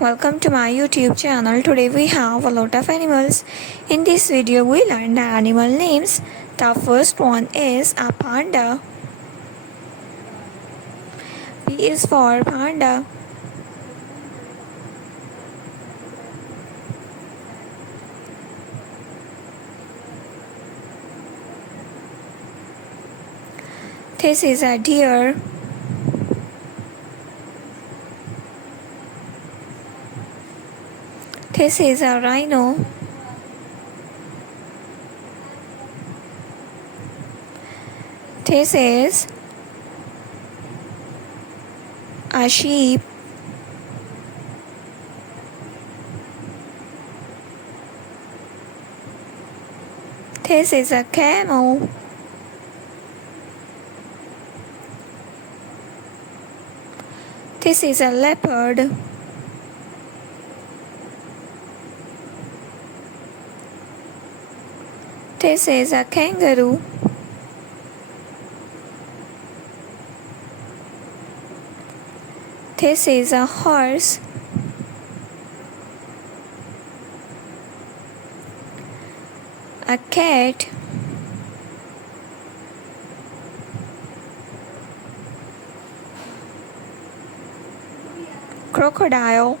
Welcome to my YouTube channel. Today we have a lot of animals. In this video we learn the animal names. The first one is a panda. P is for panda. This is a deer. This is a rhino. This is a sheep. This is a camel. This is a leopard. This is a kangaroo. This is a horse. A cat. Crocodile.